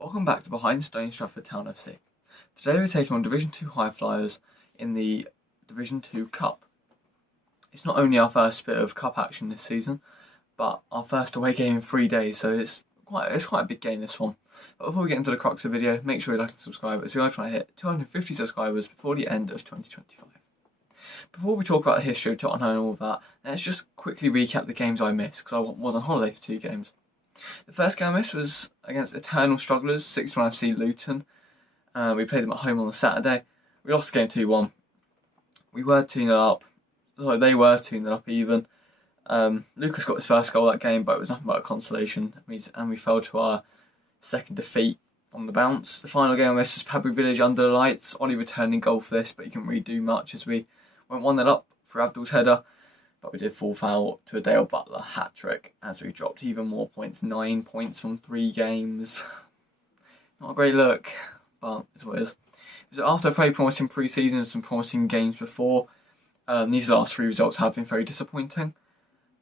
Welcome back to Behind Stony Stratford Town FC. Today we're taking on Division 2 High Flyers in the Division 2 Cup. It's not only our first bit of cup action this season, but our first away game in 3 days, so it's quite a big game, this one. But before we get into the crux of the video, make sure you like and subscribe as we are trying to hit 250 subscribers before the end of 2025. Before we talk about the history of Tottenham and all of that, let's just quickly recap the games I missed, because I was on holiday for 2 games. The first game I missed was against Eternal Strugglers, 6-1 FC Luton. We played them at home on a Saturday. We lost the game 2-1. We were 2-0 up. Sorry, they were 2-0 up even. Lucas got his first goal that game, but it was nothing but a consolation. And we fell to our second defeat on the bounce. The final game I missed was Padbury Village under the lights. Ollie returning goal for this, but he couldn't really do much as we went 1-0 up for Abdul's header. But we did fall foul to a Dale Butler hat-trick as we dropped even more points. 9 points from 3 games. Not a great look, but it's what it is. It was after a very promising pre-season and some promising games before. These last 3 results have been very disappointing.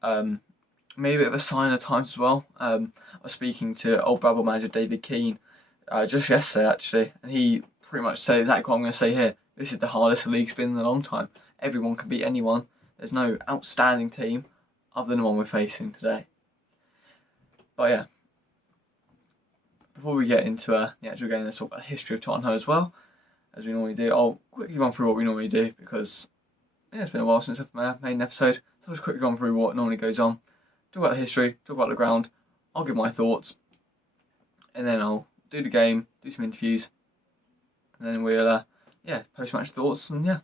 Maybe a bit of a sign of times as well. I was speaking to old Brabble manager David Keane just yesterday actually, and he pretty much said exactly what I'm going to say here. This is the hardest the league's been in a long time. Everyone can beat anyone. There's no outstanding team other than the one we're facing today. But yeah, before we get into the actual game, let's talk about the history of Tottenham as well, as we normally do. I'll quickly run through what we normally do because it's been a while since I've made an episode. So I'll just quickly run through what normally goes on. Talk about the history, talk about the ground, I'll give my thoughts, and then I'll do the game, do some interviews, and then we'll post-match thoughts, and yeah,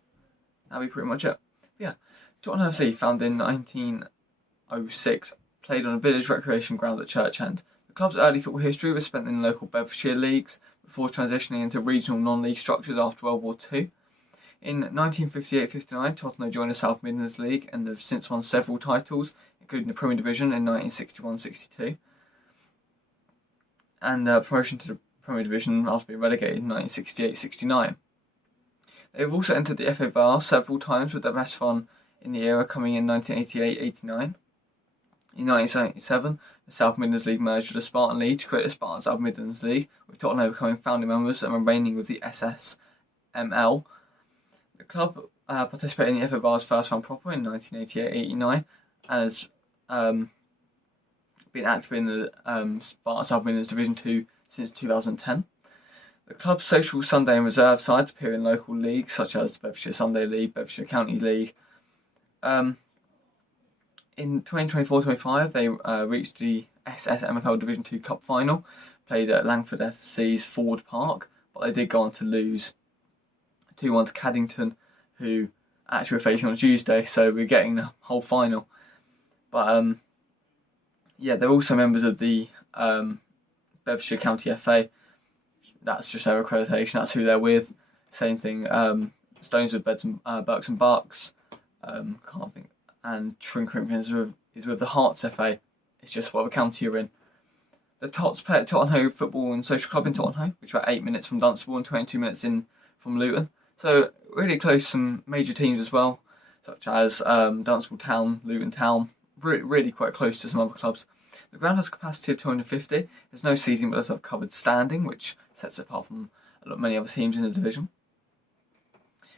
that'll be pretty much it. But yeah. Tottenham FC, founded in 1906, played on a village recreation ground at Church End. The club's early football history was spent in the local Bedfordshire leagues before transitioning into regional non-league structures after World War II. In 1958-59, Tottenham joined the South Midlands League and have since won several titles, including the Premier Division in 1961-62, and promotion to the Premier Division after being relegated in 1968-69. They have also entered the FA Bar several times with their best fun in the era coming in 1988-89. In 1977, the South Midlands League merged with the Spartan League to create the Spartan South Midlands League, with Tottenham becoming founding members and remaining with the SSML. The club participated in the FA Bar's first round proper in 1988-89 and has been active in the Spartan South Midlands Division 2 since 2010. The club's social Sunday and reserve sides appear in local leagues such as the Bedfordshire Sunday League, Bedfordshire County League. In 2024-25, they reached the SSMFL Division 2 Cup final, played at Langford FC's Ford Park, but they did go on to lose 2-1 to Caddington, who actually were facing on Tuesday, so we're getting the whole final. But they're also members of the Bedfordshire County FA. That's just their accreditation, that's who they're with. Same thing, Stones with Berks and Barks. Can't think. And Trin Corinthians is with the Hearts FA. It's just whatever county you're in. The Tots play at Tottenham Football and Social Club in Tottenham, which are 8 minutes from Dunstable and 22 minutes in from Luton. So really close to some major teams as well, such as Dunstable Town, Luton Town. Really quite close to some other clubs. The ground has a capacity of 250. There's no seating, but does have covered standing, which sets it apart from many other teams in the division.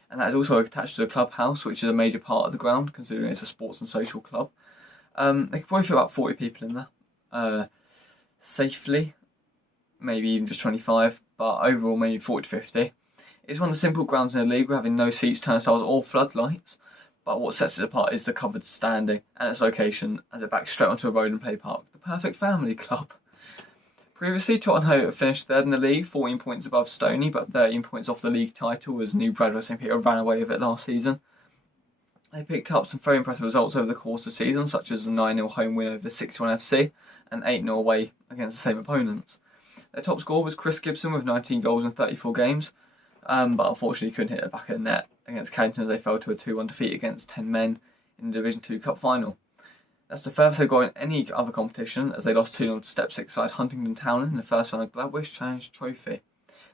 And that is also attached to the clubhouse, which is a major part of the ground, considering it's a sports and social club. They could probably fit about 40 people in there, safely, maybe even just 25, but overall maybe 40 to 50. It's one of the simple grounds in the league, having no seats, turnstiles or floodlights, but what sets it apart is the covered standing and its location, as it backs straight onto a road and play park. The perfect family club. Previously, Tottenham finished third in the league, 14 points above Stony, but 13 points off the league title as New Bradford St Peter ran away with it last season. They picked up some very impressive results over the course of the season, such as a 9-0 home win over 6-1 FC and 8-0 away against the same opponents. Their top scorer was Chris Gibson with 19 goals in 34 games, but unfortunately couldn't hit the back of the net against Caddington as they fell to a 2-1 defeat against 10 men in the Division 2 Cup final. That's the furthest they've got in any other competition, as they lost 2-0 to Step 6 side Huntingdon Town in the first round of Gladwish Challenge Trophy.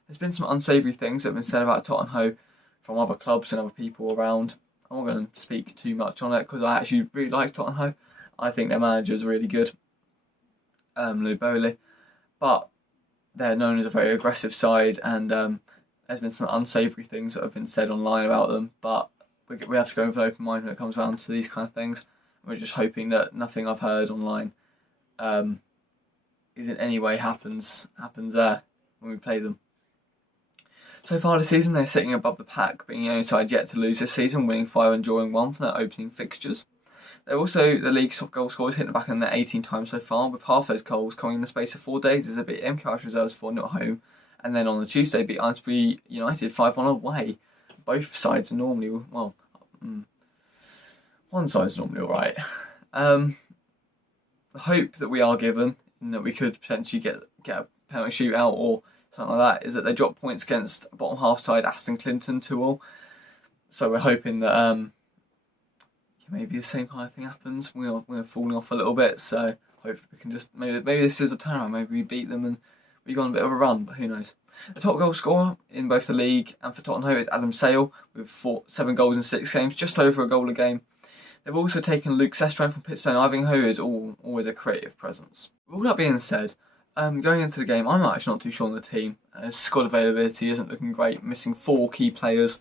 There's been some unsavoury things that have been said about Tottenham from other clubs and other people around. I'm not going to speak too much on it because I actually really like Tottenham. I think their manager is really good, Lou Bowley. But they're known as a very aggressive side, and there's been some unsavoury things that have been said online about them, but we have to go with an open mind when it comes around to these kind of things. We're just hoping that nothing I've heard online is in any way happens there when we play them. So far this season, they're sitting above the pack, being the only side yet to lose this season, winning 5 and drawing 1 from their opening fixtures. They're also the league's top goal scorers, hitting the back in there 18 times so far, with half those goals coming in the space of 4 days as they beat MKR's reserves 4-0 at home, and then on the Tuesday beat Aylesbury United 5-1 away. Both sides are normally, well, one side's normally alright. The hope that we are given, in that we could potentially get a penalty shootout or something like that, is that they drop points against bottom half side Aston Clinton 2-2. So we're hoping that maybe the same kind of thing happens. We're falling off a little bit, so hopefully we can just maybe this is a turnaround. Maybe we beat them and we go on a bit of a run, but who knows. The top goal scorer in both the league and for Tottenham is Adam Sale with 7 goals in 6 games, just over a goal a game. They've also taken Luke Sestrand from Pitstone Ivanhoe, who is always a creative presence. With all that being said, going into the game, I'm actually not too sure on the team. Squad availability isn't looking great, missing 4 key players.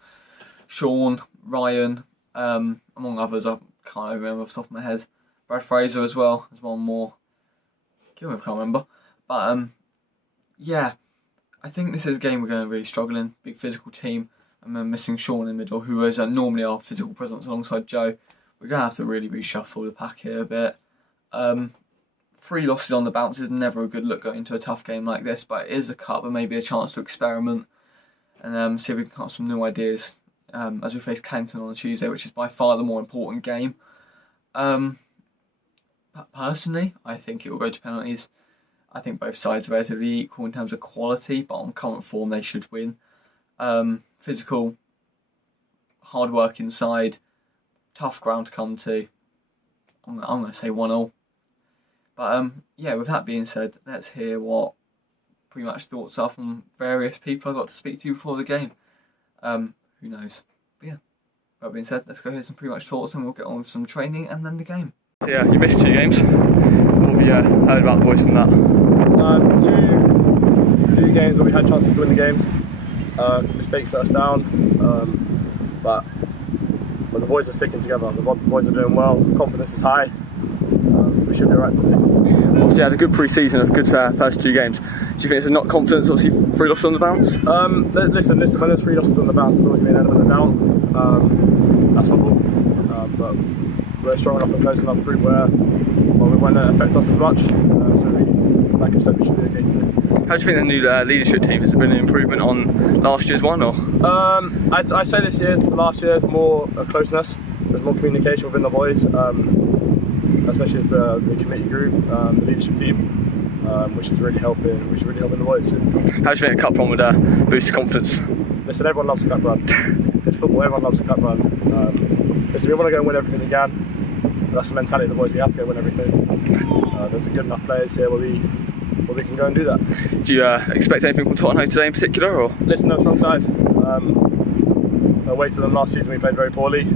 Sean, Ryan, among others, I can't remember off the top of my head. Brad Fraser as well, there's one more. I can't remember. But yeah, I think this is a game we're going to really struggle in. Big physical team, and then missing Sean in the middle, who is normally our physical presence alongside Joe. We're going to have to really reshuffle the pack here a bit. 3 losses on the bounce is never a good look going into a tough game like this, but it is a cup and maybe a chance to experiment and see if we can come up with some new ideas as we face Clinton on Tuesday, which is by far the more important game. Personally, I think it will go to penalties. I think both sides are relatively equal in terms of quality, but on current form they should win. Physical, hard working side, tough ground to come to. I'm going to say 1-0. But yeah, with that being said, let's hear what pretty much thoughts are from various people I got to speak to before the game. Who knows? But yeah, with that being said, let's go hear some pretty much thoughts and we'll get on with some training and then the game. So yeah, you missed 2 games. What have you heard about the boys from that? 2 games where we had chances to win the games. Mistakes let us down, but the boys are sticking together. The boys are doing well. Confidence is high. We should be right today. Obviously, you had a good pre-season, a good first 2 games. Do you think it's not confidence? Obviously, 3 losses on the bounce. Listen. When there's 3 losses on the bounce, there's always been an element of doubt. That's football. But we're a strong enough and close enough group where it won't affect us as much. So like I said, we should be okay today. How do you think the new leadership team has been an improvement on last year's one, or? I'd say this year, last year, there's more closeness. There's more communication within the boys, especially as the committee group, the leadership team, which is really helping. The boys. How do you think a cup run would boost confidence? Listen, everyone loves a cup run. It's football. Everyone loves a cup run. Listen, we want to go and win everything we can. That's the mentality of the boys. We have to go win everything. There's good enough players here where we can go and do that. Do you expect anything from Tottenham today in particular, or? Listen, no, strong side. Away to them last season, we played very poorly.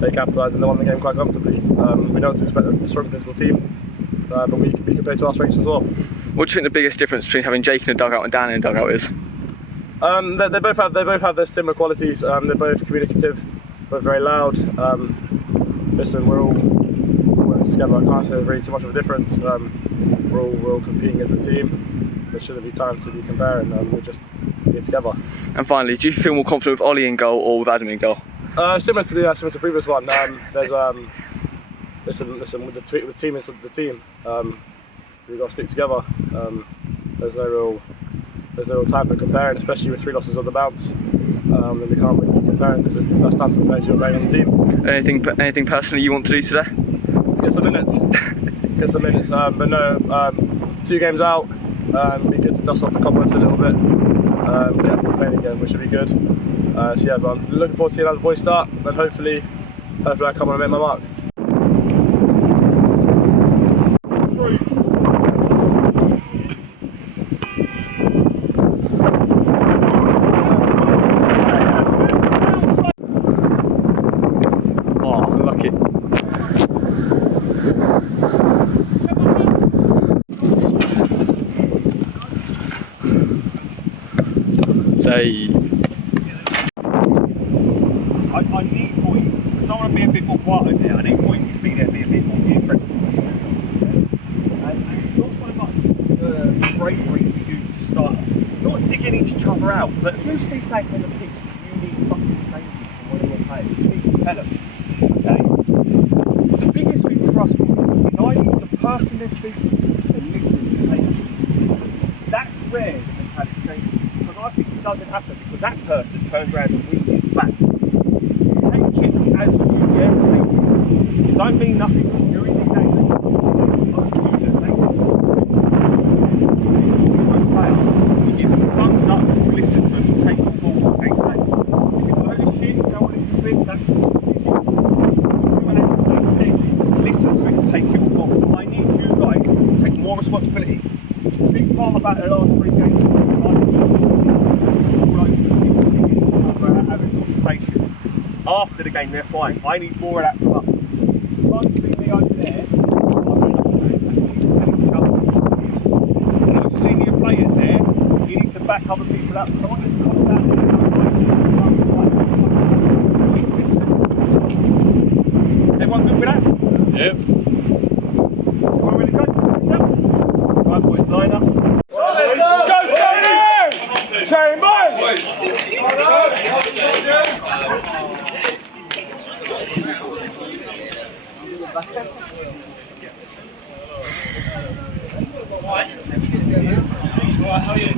They capitalised and they won the game quite comfortably. We don't expect a strong physical team, but we can play to our strengths as well. What do you think the biggest difference between having Jake in a dugout and Dan in a dugout is? They both have their similar qualities. They're both communicative, both very loud. Listen, we're all together. I can't say there's really too much of a difference. We're all competing as a team. There shouldn't be time to be comparing. We're just here together. And finally, do you feel more confident with Ollie in goal or with Adam in goal? Similar to the previous one. There's listen. With the team is with the team. We've got to stick together. There's no real time for comparing, especially with 3 losses on the bounce. And we can't really be comparing because that's down to the players who are playing on the team. Anything personally you want to do today? Get some minutes. But no, 2 games out. Be good to dust off the cobwebs a little bit. Yeah, we're playing again, which should be good. So yeah, but I'm looking forward to seeing how the boys start, and hopefully I come on and make my mark. Say. I need points. Because I want to be a bit more quiet over there. I need points to be there, be a bit more different. And it's not kind of like bravery for you to start not digging each other out, but if you see something on the pitch, you need fucking changes from one of your players. You need to tell them. Okay? The biggest thing for us is I need the person they're speaking to listen to them. That's where the mentality changes. Because I think it doesn't happen because that person turns around and wins his back. Take it as you get to see it. It don't mean nothing during the game. We give them a thumbs up, we listen to them, we take the ball, what they say. If it's a load of shit, you don't want to listen to it, that's listen to it and take it on board. But I need you guys to take more responsibility. The big part about the last 3 games having conversations after the game, they're fine. I need more of that from us. Can't just be me over there. Those senior players there, you need to back other people up. So I want you to come down there. Everyone good with that? Yep. Everyone really good? Yep. Right boys, line up. Let's go, Stony! Chain boy! How are you?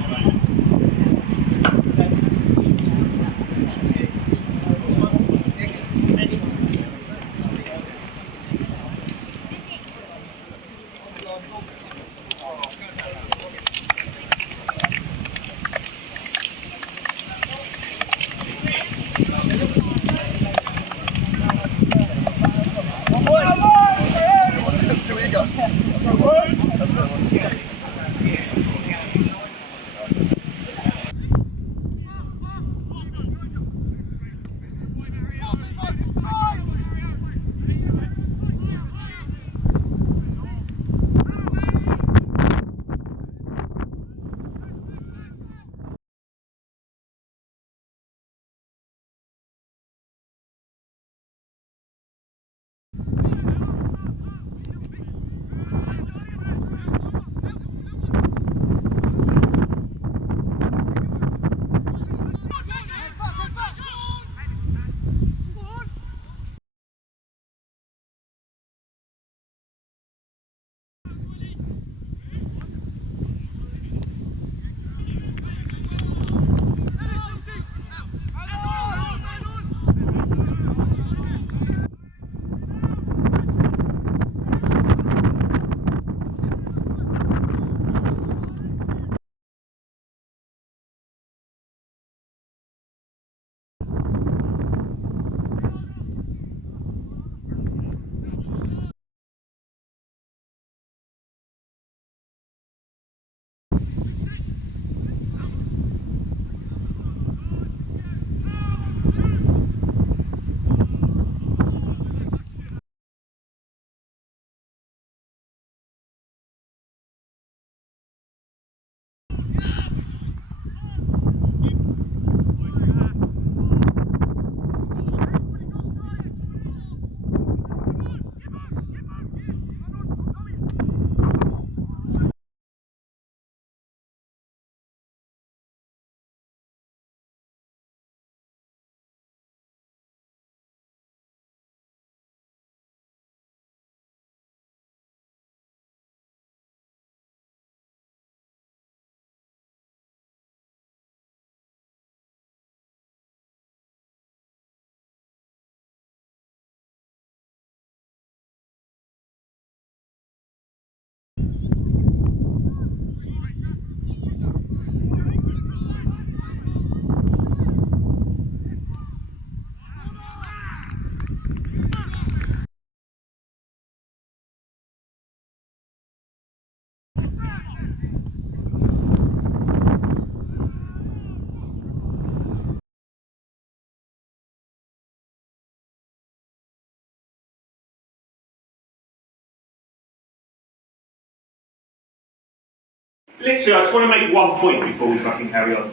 Literally, I just want to make one point before we fucking carry on.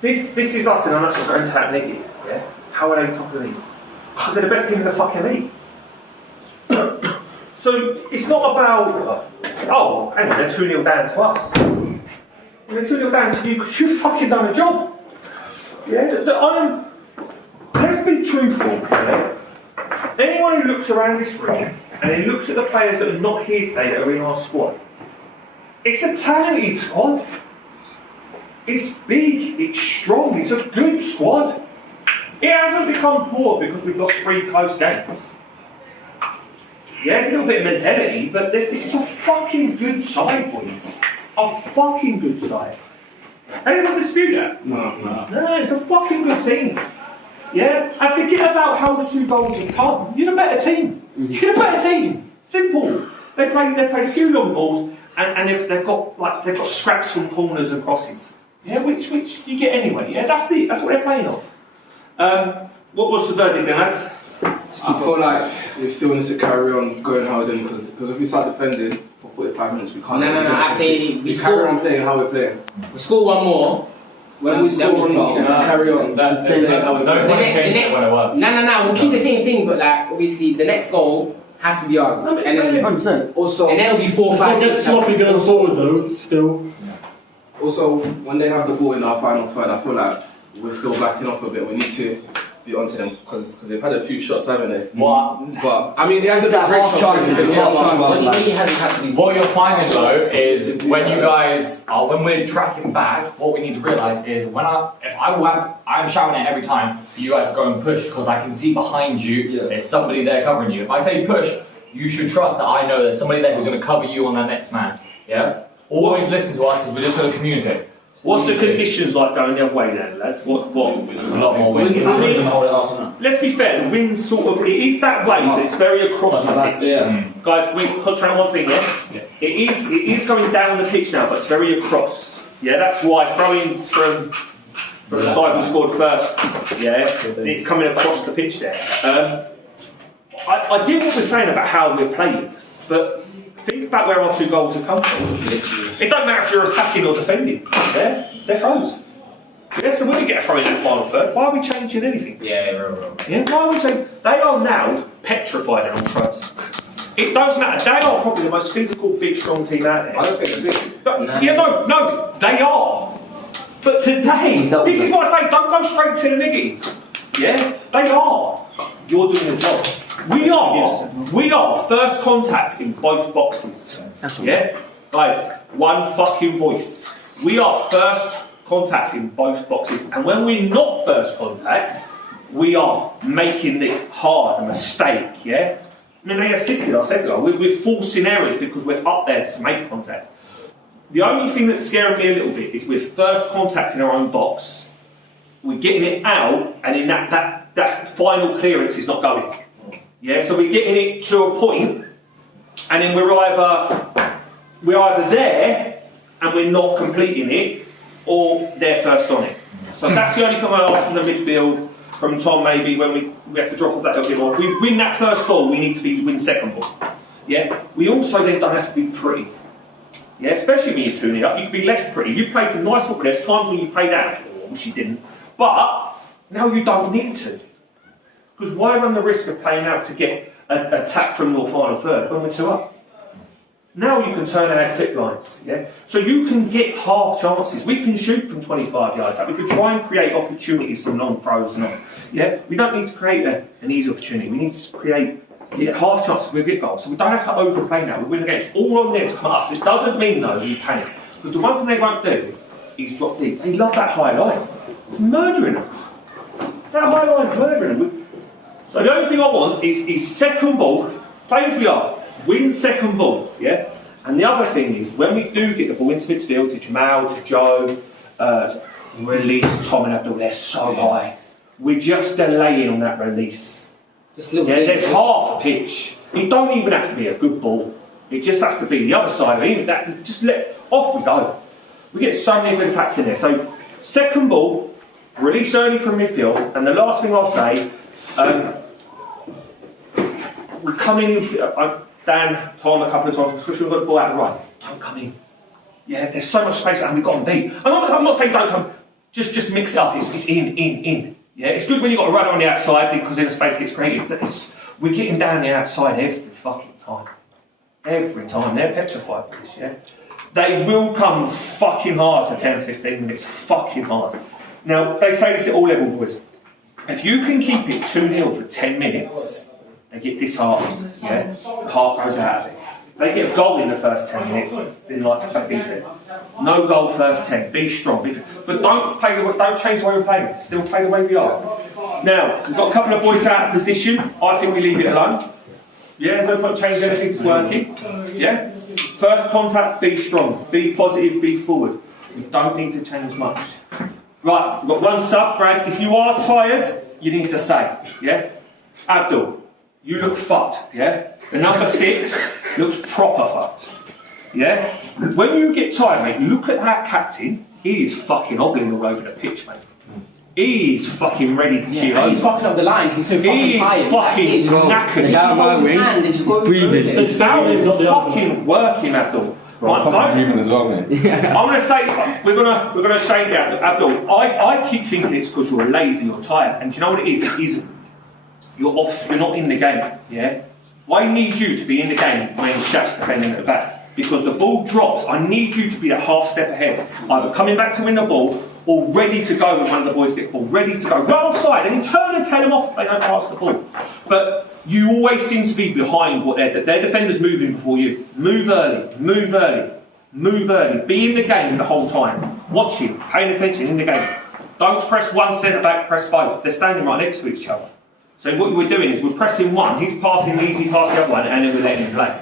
This is us in a nutshell going to that league. Yeah. How are they top of the league? Because they're the best team in the fucking league. So it's not about, oh, hang on, they're 2-0 down to us. They're 2-0 down to you because you've fucking done a job. Yeah. Let's be truthful. Yeah? Anyone who looks around this room and then looks at the players that are not here today that are in our squad, it's a talented squad. It's big, it's strong, it's a good squad. It hasn't become poor because we've lost 3 close games. Yeah, it's a little bit of mentality, but this is a fucking good side, boys. A fucking good side. Anyone dispute that? No, it's a fucking good team. Yeah, and forget about how the 2 goals have come. You're the better team. You're the better team. Simple. They played a few long balls, and they've got scraps from corners and crosses. Yeah, which you get anyway. Yeah, that's it. That's what they're playing off. What was the verdict then, lads? I feel like we still need to carry on going hard because if we start defending for 45 minutes, we can't. No. I say we carry on playing how we're playing. We score one more. When we score one more, just carry on. No, we'll keep the same thing, but like obviously the next goal has to be ours, and then 100%. Also, and then it'll be 4, 5, 6. Sloppy going forward though, still. Also, when they have the ball in our final third, I feel like we're still backing off a bit. We need to be onto them because they've had a few shots, haven't they? But I mean, it hasn't been great shots. What you're finding though is when you guys are, when we're tracking back, what we need to realise is I'm shouting it every time for you guys to go and push because I can see behind you there's somebody there covering you. If I say push, you should trust that I know there's somebody there who's going to cover you on that next man. Yeah. Always listen to us because we're just going to communicate. What's the conditions like going the other way then, lads? What? A lot more wind. I mean, let's be fair, the wind's sort of, it is that way, but it's very across the pitch. Yeah. Guys, we concentrate on one thing, yeah? It is going down the pitch now, but it's very across. Yeah, that's why throw-ins from the side we scored first, yeah, it's coming across the pitch there. I get what we're saying about how we're playing, but think about where our 2 goals have come from. It don't matter if you're attacking or defending. Yeah? They're throws. Yeah, so when we get a throw in that final third, why are we changing anything? Yeah. Yeah, why are we changing? They are now petrified on throws. It don't matter. They are probably the most physical, big, strong team out there. I don't think they're big. No, they are. But today, this is what I say, don't go straight to the negative. Yeah? They are. You're doing the job. We are first contact in both boxes. Yeah? Guys, one fucking voice. We are first contact in both boxes. And when we're not first contact, we are making it hard, a mistake, yeah? I mean, they assisted us, we're forcing errors because we're up there to make contact. The only thing that's scaring me a little bit is we're first contact in our own box, we're getting it out, and in that final clearance is not going. Yeah, so we're getting it to a point, and then we're either there and we're not completing it, or they're first on it. So that's the only thing I ask from the midfield, from Tom maybe, when we have to drop off that little bit more. If we win that first ball, we need to win second ball. Yeah, we also then don't have to be pretty. Yeah, especially when you're 2-0 up, you can be less pretty. You played some nice football. There's times when you played out, which you didn't, but now you don't need to. Because why run the risk of playing out to get a tap from your final third when we're 2 up? Now you can turn our clip lines, yeah? So you can get half chances. We can shoot from 25 yards out. We can try and create opportunities from long throws and all. Yeah? We don't need to create an easy opportunity. We need to create half chances with good goals. So we don't have to overplay now. We win the game. It's all on them to come at us. It doesn't mean, though, we panic. Because the one thing they won't do is drop deep. They love that high line. It's murdering them. That high line's murdering them. So the only thing I want is second ball, play as we are, win second ball, yeah? And the other thing is, when we do get the ball into midfield, to Jamal, to Joe, release Tom and Abdul, they're so high. We're just delaying on that release. Yeah, there's half a pitch. It don't even have to be a good ball. It just has to be the other side of it. Even that, just off we go. We get so many good attacks in there. So, second ball, release early from midfield, and the last thing I'll say, we're coming in, Dan told him a couple of times, especially when we've got the ball out of the right, don't come in. Yeah, there's so much space and we've got them beat. I'm not saying don't come, Just mix it up. It's in. Yeah, it's good when you've got a runner on the outside because then the space gets created. But we're getting down the outside every fucking time. Every time. They're petrified with this, yeah? They will come fucking hard for 10, 15 minutes. Fucking hard. Now, they say this at all level, boys. If you can keep it 2-0 for 10 minutes, they get disheartened, yeah? The heart goes out of it. They get a goal in the first 10 minutes, then life beats it. No goal first 10. Be strong. But don't change the way we're playing. Still play the way we are. Now, we've got a couple of boys out of position. I think we leave it alone. Yeah, there's no point changing anything that's working. Yeah? First contact, be strong. Be positive, be forward. We don't need to change much. Right, we've got one sub, Brad. If you are tired, you need to say, yeah? Abdul, you look fucked, yeah? The number 6 looks proper fucked. Yeah? When you get tired, mate, look at that captain. He is fucking hobbling all over the pitch, mate. He is fucking ready to kill over. He's fucking up the line. He's so fucking tired. He is fucking knackered. He's breathing. He's fucking working, Abdul. Right, fucking breathing as well, mate. I'm gonna say we're gonna shake you, Abdul. I keep thinking it's because you're lazy or tired, and do you know what it is? It isn't. You're off. You're not in the game. Yeah. I need you to be in the game when Shaf's defending at the back. Because the ball drops, I need you to be a half step ahead. Either coming back to win the ball or ready to go when one of the boys get the ball. Ready to go. Go offside and then turn and tell them off if they don't pass the ball. But you always seem to be behind what their defender's moving before you. Move early. Move early. Move early. Be in the game the whole time. Watching. Paying attention in the game. Don't press one centre back, press both. They're standing right next to each other. So what we're doing is we're pressing one, he's passing the easy pass the other one, and then we're letting him play.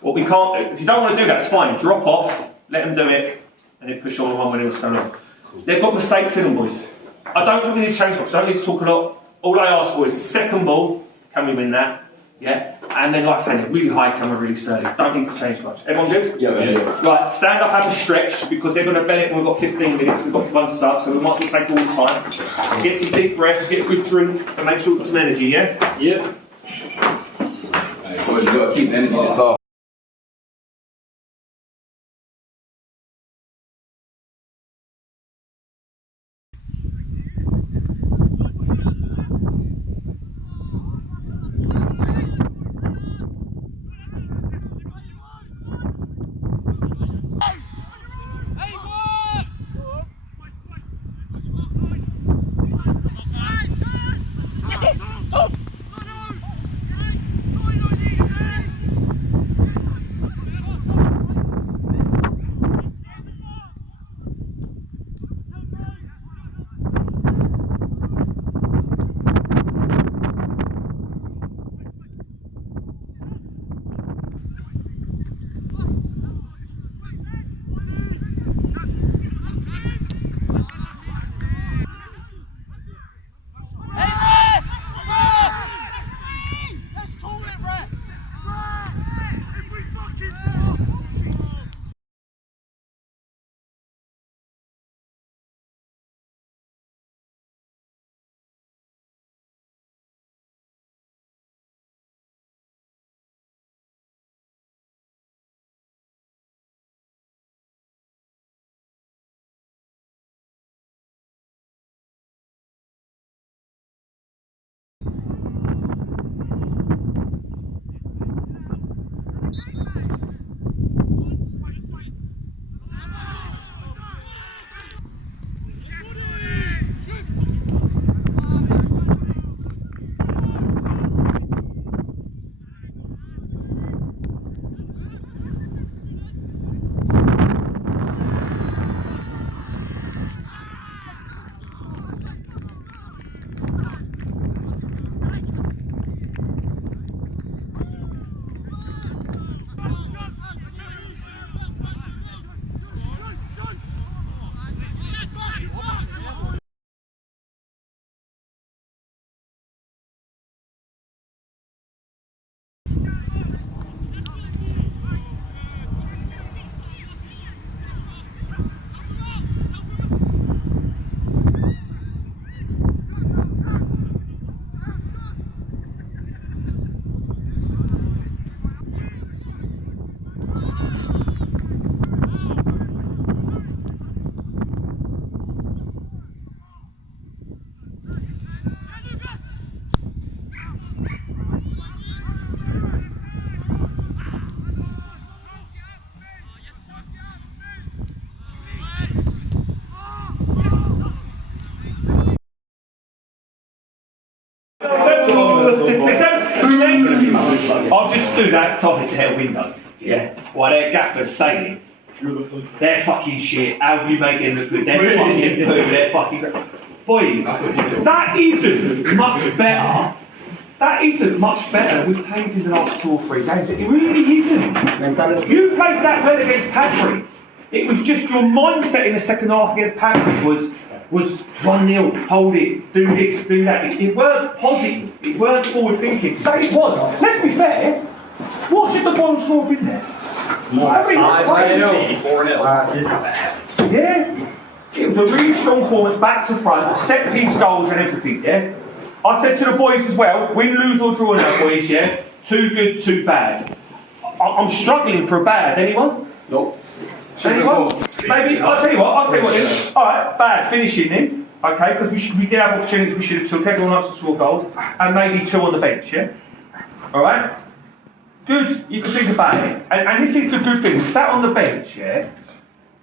What we can't do, if you don't want to do that, it's fine. Drop off, let them do it, and then push on the one when it's going on. Cool. They've got mistakes in them, boys. I don't think we need to change much. I don't need to talk a lot. All I ask for is the second ball. Can we win that? Yeah? And then, like I say, really high camera, really sturdy. Don't need to change much. Everyone good? Yeah. Right, stand up, have a stretch, because they're going to bell it when we've got 15 minutes. We've got one sub, so we might as well take all the time. Get some deep breaths, get a good drink, and make sure we've got some energy, yeah? Yeah. Right, boys, you've got to keep the energy this half. outside their window, yeah, while their gaffer's saying, they're fucking shit, how do you make them look good? They're fucking poo, they're fucking... Boys, that isn't much better. That isn't much better we've played in the last 2 or 3 games. It really isn't. You played that well against Padbury. It was just your mindset in the second half against Padbury was 1-0, hold it, do this, do that. It weren't positive, it weren't forward thinking. Today it was. Let's be fair, what should the final score have been there? 4-0. Yeah, it was a really strong performance, back to front, set piece goals and everything, yeah? I said to the boys as well, win, lose or draw now, boys, yeah? Too good, too bad. I'm struggling for a bad, anyone? Nope. Anyone? Maybe, I'll tell you what then. Alright, bad, finishing then. Okay, because we did have opportunities we should have took, everyone likes to score goals, and maybe 2 on the bench, yeah? Alright? Good, you can think about it. And this is the good thing, we sat on the bench, yeah?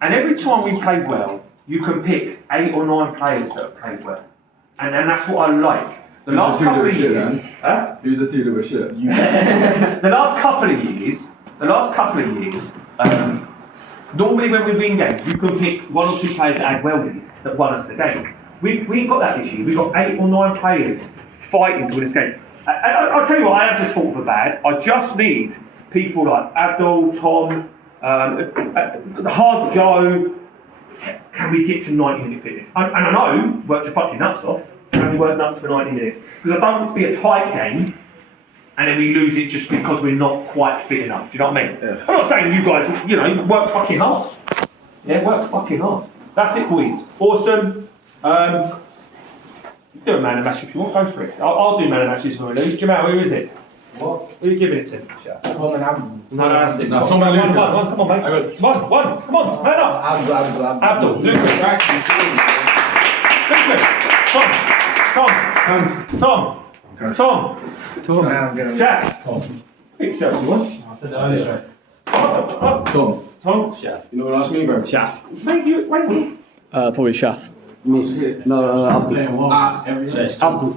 And every time we played well, you can pick 8 or 9 players that have played well. And that's what I like. The last couple of years... Who's the two that were shit? The last couple of years, normally when we win games, you can pick 1 or 2 players that had weldies that won us the game. We ain't got that this year. We've got 8 or 9 players fighting to win this game. I'll tell you what, I have just thought for bad. I just need people like Abdul, Tom, Hard Joe. Can we get to 90-minute fitness? And I know, work your fucking nuts off. Can we work nuts for 90 minutes? Because I don't want it to be a tight game and then we lose it just because we're not quite fit enough. Do you know what I mean? Yeah. I'm not saying you guys, work fucking hard. Yeah, work fucking hard. That's it, boys. Awesome. Do a man of match if you want, go for it. I'll do man of matches when we lose. Jamal, who is it? What? Who are you giving it to? Tom and Abdul. No, that's it. No, Tom and Lucas. One, come on, mate. One, come on, man up. Abdul, Lucas. Tom. Jack. Pick yourself, you want? I said that earlier. Tom. Chef. You know what asked me, bro? Chef. Wait. Probably Chef. No, Abdul. Abdul.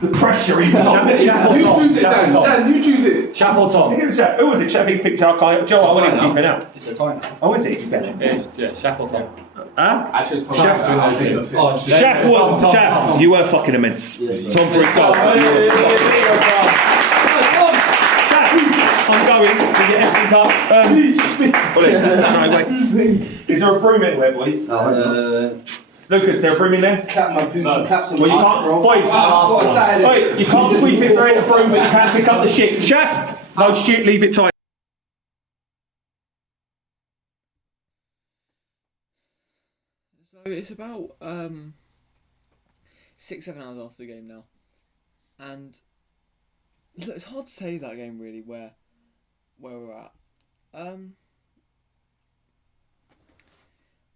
The pressure in You choose it, Dan. You choose it. Chef or Tom? Who was it? Chef, he picked our guy. Joe, I want him to keep it out. It's a tie now. Oh, is it? Yeah, Chef or Tom? Huh? I chose Tom. Chef, you were fucking immense. Tom for his goal. I'm going to get everything up. No, wait. Is there a broom anywhere, boys? Lucas, is there a broom in there? Cap my boots and caps on well, you can't, boys, wait, you can't sweep it through the broom, but you can pick up the shit. Chef, no shit, leave it tight. So it's about 6-7 hours after the game now, and look, it's hard to say that game really where we're at.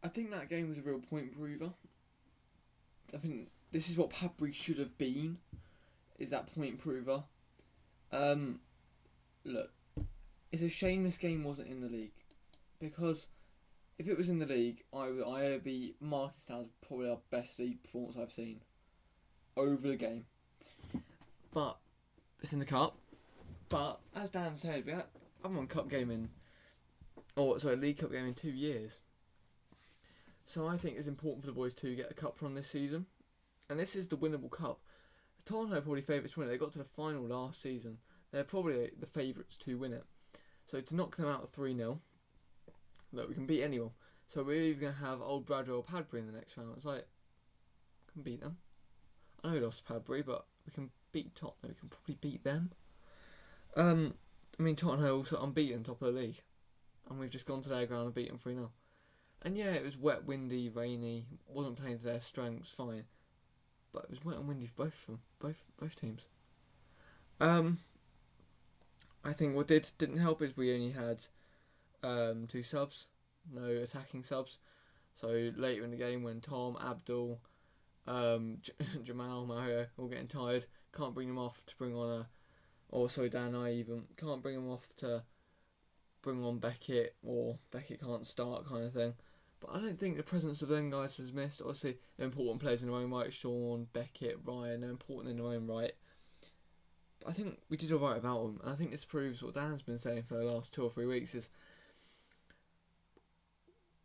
I think that game was a real point prover. I think this is what Padbury should have been, is that point prover. Look, it's a shame this game wasn't in the league, because if it was in the league, I would be marking it as probably our best league performance I've seen over the game. But it's in the cup. But as Dan said, we haven't won League Cup game in 2 years. So I think it's important for the boys to get a cup run this season. And this is the winnable cup. Tottenham are probably favourites to win it. They got to the final last season. They're probably the favourites to win it. So to knock them out of 3-0, look, we can beat anyone. So we're either going to have old Bradley or Padbury in the next round. It's like, we can beat them. I know we lost to Padbury, but we can beat Tottenham. We can probably beat them. Tottenham are also unbeaten, top of the league. And we've just gone to their ground and beaten 3-0. And yeah, it was wet, windy, rainy, wasn't playing to their strengths, fine. But it was wet and windy for both of them, both teams. I think what didn't help is we only had 2 subs, no attacking subs. So later in the game when Tom, Abdul, Jamal, Mario all getting tired, can't bring them off to bring on Dan, I even can't bring them off to bring on Beckett, or Beckett can't start kind of thing. But I don't think the presence of them guys was missed. Obviously, they're important players in their own right. Sean, Beckett, Ryan, they're important in their own right. I think we did alright about them, and I think this proves what Dan's been saying for the last 2 or 3 weeks is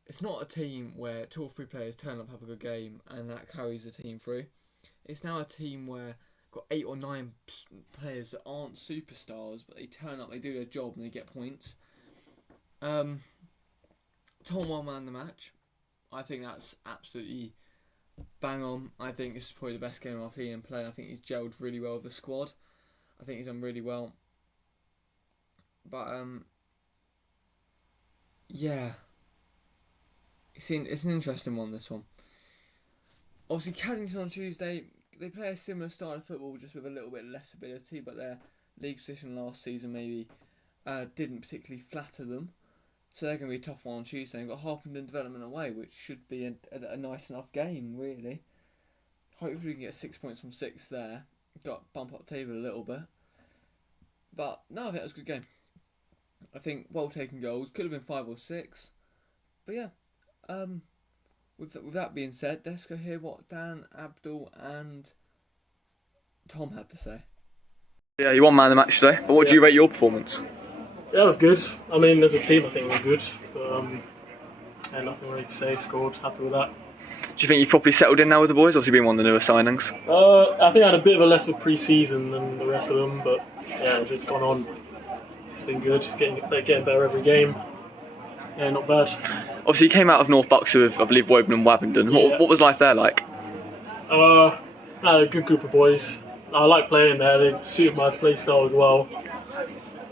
it's not a team where 2 or 3 players turn up, have a good game, and that carries the team through. It's now a team where got 8 or 9 players that aren't superstars, but they turn up, they do their job, and they get points. Tom won man of the match. I think that's absolutely bang on. I think this is probably the best game I've seen him play. I think he's gelled really well with the squad. I think he's done really well. But yeah, it's an interesting one, this one. Obviously, Caddington on Tuesday, they play a similar style of football, just with a little bit less ability, but their league position last season maybe didn't particularly flatter them. So they're going to be a tough one on Tuesday. They've got Harpenden Development away, which should be a nice enough game, really. Hopefully we can get 6 points from 6 there. Got bump up table a little bit. But no, I think it was a good game. I think well taken goals. Could have been 5 or 6. But yeah, with that being said, let's go hear what Dan, Abdul and Tom had to say. Yeah, you won man of the match today, but what do you rate your performance? Yeah, it was good. I mean, as a team, I think we're good. And nothing really to say. Scored. Happy with that. Do you think you've properly settled in now with the boys? Obviously, been one of the newer signings. I think I had a bit of a less of a pre-season than the rest of them, but yeah, as it's gone on, it's been good. Getting better every game. Yeah, not bad. Obviously, you came out of North Bucks with, I believe, Woburn and Wabington. Yeah. What was life there like? A good group of boys. I like playing there. They suited my play style as well.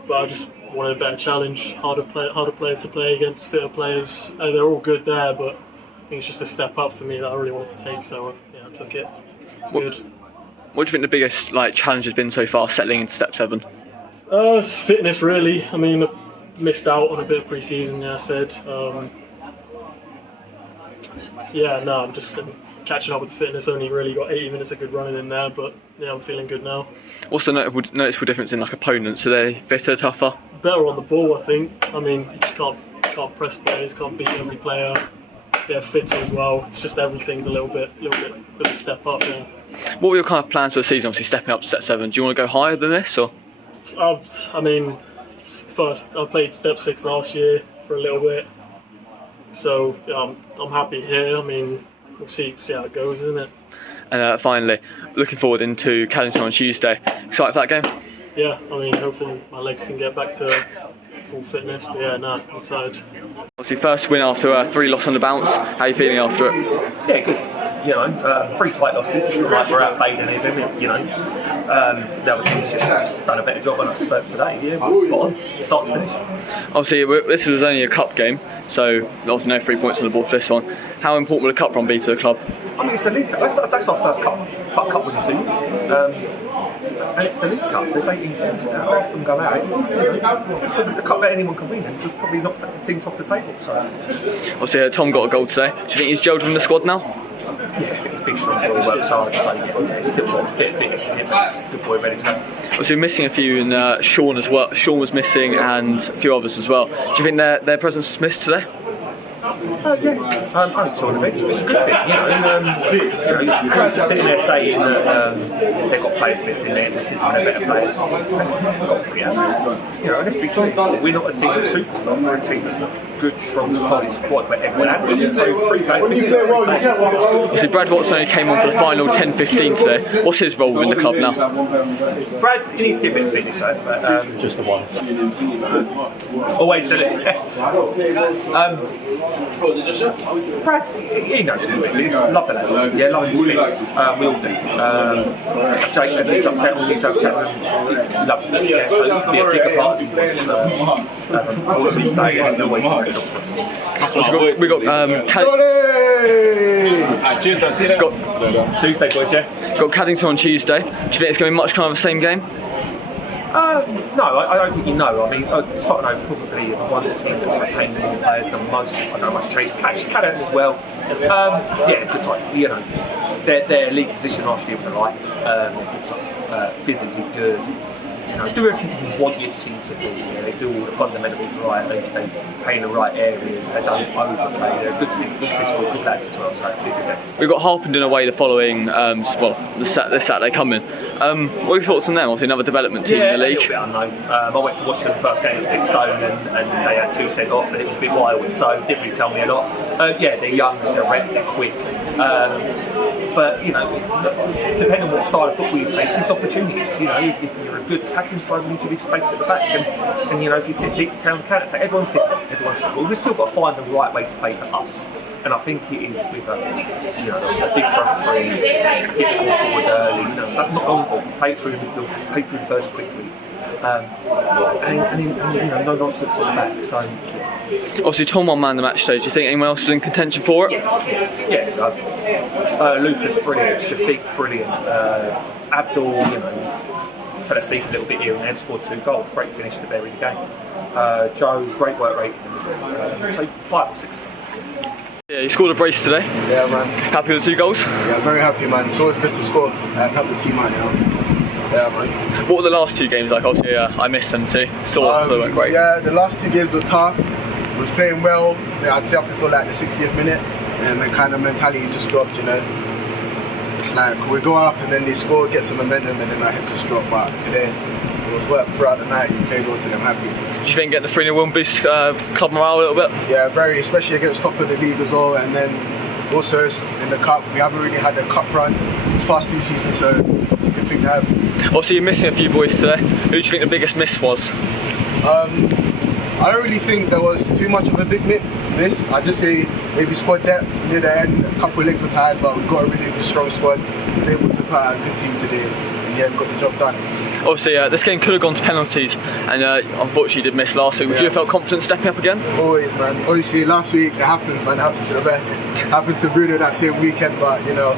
But I just wanted a better challenge, harder players to play against, fitter players. They're all good there, but I think it's just a step up for me that I really wanted to take. So yeah, I took it. It's good. What do you think the biggest challenge has been so far, settling into Step 7? Fitness, really. I mean, I missed out on a bit of pre-season. Yeah, I said. I'm just catching up with the fitness. Only really got 80 minutes of good running in there, but yeah, I'm feeling good now. What's the noticeable difference in opponents? Are they fitter, tougher? Better on the ball, I think. I mean, you just can't press players, can't beat every player. They're fitter as well. It's just everything's a little bit of a step up. Yeah. What were your kind of plans for the season? Obviously, stepping up to Step 7. Do you want to go higher than this, or? I mean, first I played Step 6 last year for a little bit, so I'm happy here. I mean, we'll see how it goes, isn't it? And finally, looking forward into Caddington on Tuesday. Excited for that game? Yeah, I mean, hopefully my legs can get back to full fitness. But yeah, I'm excited. Obviously, first win after 3 losses on the bounce. How are you feeling after it? Yeah, good. 3 tight losses. It's not like we're outplayed any of them. The other team's just done a better job on us, but today, yeah, we're spot on, start to finish. Obviously, this was only a cup game, so obviously no 3 points on the board for this one. How important will a cup run be to the club? I mean, it's the League Cup. That's our first cup win in 2 years. And it's the League Cup. There's 18 teams in there. Half of them go out. So the cup that anyone can win, and probably knocks the team top of the table. So obviously, Tom got a goal today. Do you think he's gelled in the squad now? Yeah, I think he's big, strong boy, works hard. So yeah, he's still got a bit of fitness to him. He's a good boy, ready to go. Obviously, missing a few, and Sean as well. Sean was missing, and a few others as well. Do you think their presence was missed today? Yeah, only 2 on the bench. It's a good thing, you can't just sitting there saying that they've got players missing there, this isn't a better players. Got 3 out. Let's be true. We're not a team of superstars. We're a team of good, strong, solid squad where everyone adds something. So 3 players missing. Obviously, Brad Watson only came on for the final 10-15 today. What's his role within the club now? Brad, he needs to get a bit of fitness, but Just the one. always done it. Brad, he knows this. He's love the lad. Yeah, love his bits. We all do. Jake, if he's upset with himself, love him. Yeah, so it's to be a bigger part of him. Always stay and he'll always make it up for us. We got Tuesday, boys, yeah? Got Caddington on Tuesday. Do you think it's going to be much kind of the same game? No, I don't think you know. I mean, Tottenham probably the ones that have retained more players than most. I don't know much change. Caddington as well. Yeah, good time. Their league position last year was a lie. Physically good. do everything you want your team to do. You know, they do all the fundamentals right. They play in the right areas. They don't overplay. They're a good team, good physical, good lads as well. So it'll be a good game. We've got Harpenden away the following, this Saturday coming. What are your thoughts on them? Obviously another development team in the league. A little bit unknown. I went to watch the first game at Stony and they had 2 sent off and it was a bit wild, so it didn't really tell me a lot. Yeah, they're young, they're direct, they're quick. But you know, depending on what style of football you play, it gives opportunities. You know, if you're a good attacking side, you should be space at the back, and you know, if you sit deep, counter attack. Everyone's different. Everyone's different. But we've still got to find the right way to play for us. And I think it is with a big front three, get the ball forward early. You know, not long ball, play through the midfield, play through the first quickly. And you know, no nonsense at the back. So obviously, Tom won man the match stage. Do you think anyone else was in contention for it? Yeah. Lucas brilliant, Shafiq brilliant, Abdul, you know, fell asleep a little bit here and there, scored 2 goals. Great finish to bury the game. Joe, great work rate. So 5 or 6. Yeah, you scored a brace today. Yeah, man. Happy with the 2 goals? Yeah, very happy, man. It's always good to score and help the team out, you know. Yeah, man. What were the last 2 games like? Obviously, I missed them too. So they weren't great. Yeah, the last 2 games were tough. Was playing well. Yeah, I'd say up until like the 60th minute, and the kind of mentality just dropped. You know, it's like we go up and then they score, get some momentum, and then our heads just drop. But today it was work throughout the night. You played well to them, happy. Do you think getting the 3-0 win boost club morale a little bit? Yeah, very, especially against top of the league as well, and then also in the cup. We haven't really had a cup run this past 2 seasons, so it's a good thing to have. Obviously, you're missing a few boys today. Who do you think the biggest miss was? I don't really think there was too much of a big miss. I just say maybe squad depth near the end. A couple of legs were tired, but we've got a really strong squad. We were able to put out a good team today, and yeah, we got the job done. Obviously, this game could have gone to penalties, and unfortunately, you did miss last week. Would you have felt confident stepping up again? Always, man. Obviously, last week it happens, man. It happens to the best. It happened to Bruno that same weekend, but you know,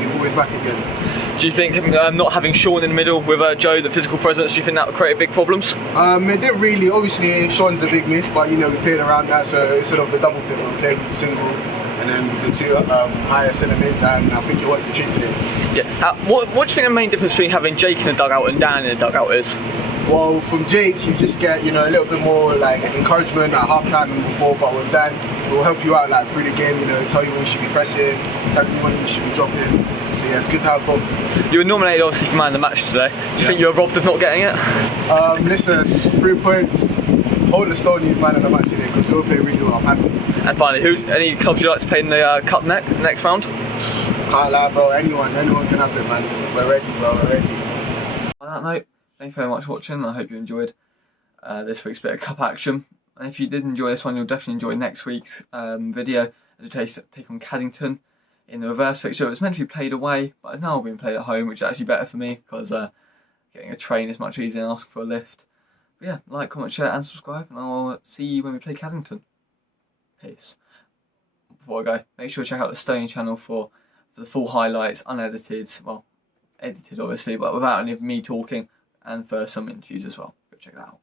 you're always back again. Do you think not having Sean in the middle with Joe, the physical presence, do you think that would create big problems? It didn't really. Obviously, Sean's a big miss, but you know, we played around that, so instead of the double pivot, we played with the single, and then with the 2 higher centre mids, and I think it worked to treat today. Yeah. What do you think the main difference between having Jake in the dugout and Dan in the dugout is? Well, from Jake, you just get, you know, a little bit more like encouragement at half time and before, but with Dan, it will help you out like through the game, you know, tell you when you should be pressing, tell you when you should be dropping. So yeah, it's good to have both. You were nominated obviously for man of the match today. Do you think you were robbed of not getting it? Listen, 3 points. Hold the Stony man of the match today because we all play really well. I'm happy. And finally, any clubs you'd like to play in the cup next round? Can't lie, bro. Anyone can have it, man. We're ready, bro. We're ready. On that note, thank you very much for watching. I hope you enjoyed this week's bit of cup action. And if you did enjoy this one, you'll definitely enjoy next week's video as we take on Caddington in the reverse fixture. It was meant to be played away, but it's now being played at home, which is actually better for me because getting a train is much easier than asking for a lift. But yeah, like, comment, share and subscribe, and I'll see you when we play Caddington. Peace. Before I go, make sure to check out the Stony channel for the full highlights, unedited, well, edited obviously, but without any of me talking, and for some interviews as well. Go check that out.